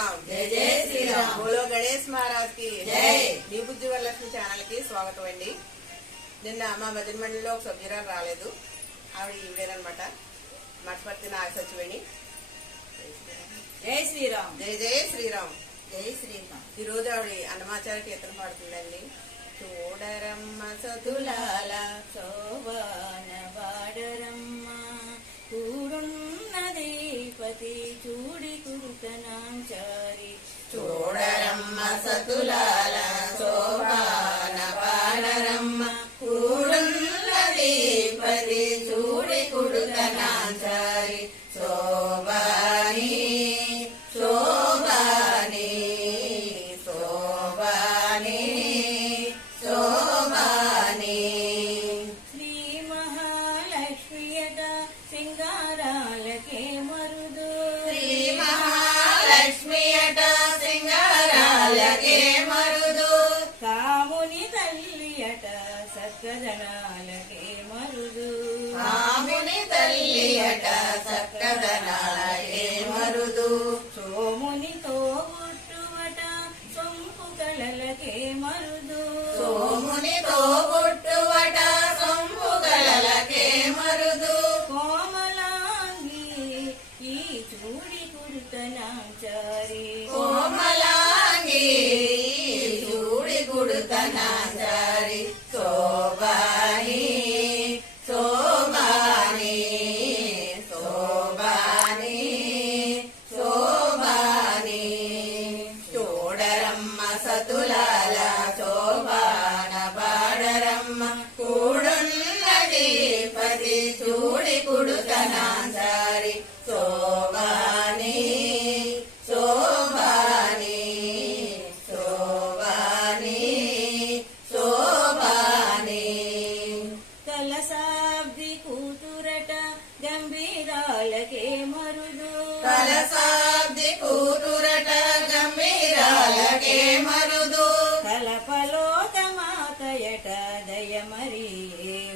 శ్రీరామ్. జై జై శ్రీరామ్. బోలో గణేష్ మహారాజ్ కి జై. నీ బుద్ధి వరలక్ష్మి ఛానల్ కి స్వాగతం అండి. నిన్న మా భజన మండలిలో ఒక సభ్యురాలు రాలేదు, ఆవిడ ఈవిడేనమాట, మఠపర్తి నాగసచివేణి. జై శ్రీరామ్. జై జై శ్రీరామ్. జై శ్రీరామ్. ఈ రోజు ఆవిడ అన్నమాచార్య కీర్తన పాడుతుందండి. చూడరమ్మ సతులాల శోభాన వాడరమ్మ కూడున్నదేపతి చూడి కురుతనాంచారి. చూడరమ్మ సతులాల శోభాన వాడరమ్మ కూడున్నదేపతి చూడి కుడుతనాంచారి. శోభాని శోభాని శోభాని శోభాని. శ్రీ మహాలక్ష్మియట సింగారాలకే మరుదు. శ్రీ మహాలక్ష్మియట సింగారాలకే మరుదు. కాముని తల్లియట సక్కదనాలకే మరుదు. కాముని తల్లియట సక్కదనాలకే మరుదు. సోమునితో పుట్టువట సొంపు కళలకే మరుదు. సోమునితో పుట్టువట సొంపు గలలకే మరుదు. కోమలాంగి ఈ చూడి కుడుతనాచారి. కోమలాంగి చూడి కుడుతనాచారి. శోభాని శోభాని శోభాని శోభాని. చూడరమ్మ సతులాల శోభాన బాడరమ్మ కూడున్నది పది చూడి కుడుతనాచారి. శోభాని శోభాని శోభాని శోభాని. కలసాబ్ది కూతురట గంభీరాలకే మరుదు. కలసాబ్ది కూతురట గంభీరాలకే మరుదు. కలపలోక మాతయట దయమరి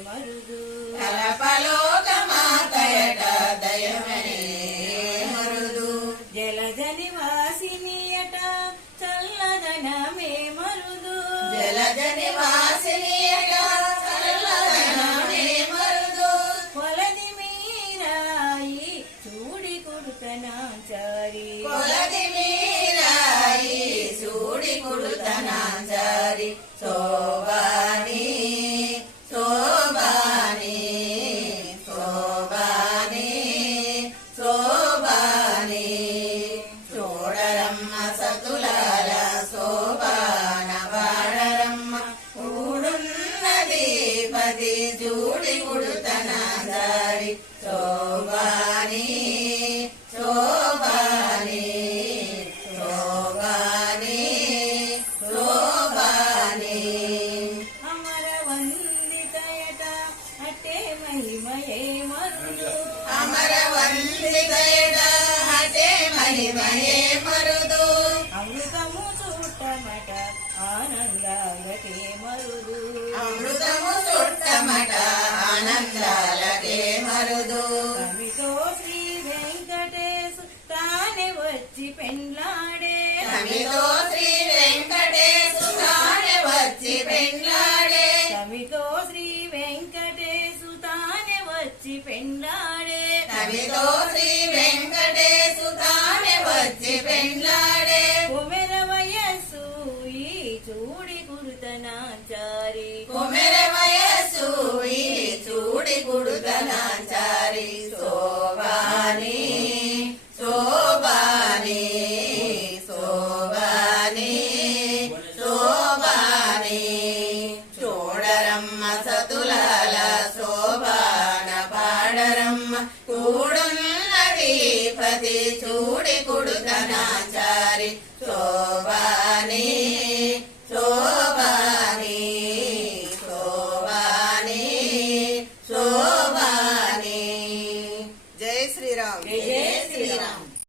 మరుదు. కలపలోక మాతయట దయమని మరుదు. జలజ నివాసినియట చల్లదనమే మరుదు. జలజ నివాసినియట చల్లదనమే మరుదు. కొలది మీరాయి చూడి కుడుతనాచారి. కొలది మీరాయి చూడి కుడుతనాచారి. శోభాని శోభాని శోభాని శోభాని. చూడరమ్మ సతులాల శోభాన వాడరమ్మ కూడున్నది పది చూడి కుడుతనాచారి. శోభాని శోభాని శోభాని శోభాని. అమర వందితయట అట్టే మహిమయే మరుదు. అమర వందితయట హటే మహిమయే మరుదు. అమృతము చూడమట ఆనందాలకే మరుదు. అమృతము చుట్టమట ఆనందాలకే మరుదు. తమితో శ్రీ వెంకటేశు తానే వచ్చి పెండ్లాడే. తమితో శ్రీ వెంకటేశు తానే వచ్చి పెండ్లాడే. తమితో శ్రీ వెంకటేశు తానే వచ్చి పెండ్లాడే. తమితో శ్రీ వెంకటేశు తానే వచ్చి పెండ్లాడే. కుమెర వయస్సు ఈ చూడి కుడుతనాచారి. కుమెర వయస్సు ఈ చూడి కుడుతనాచారి. శోభాని శోభాని శోభాని శోభాని. చూడరమ్మ సతులాల శోభాన పాడరమ్మ కూడున్నది పది చూడి కుడుతనాచారి.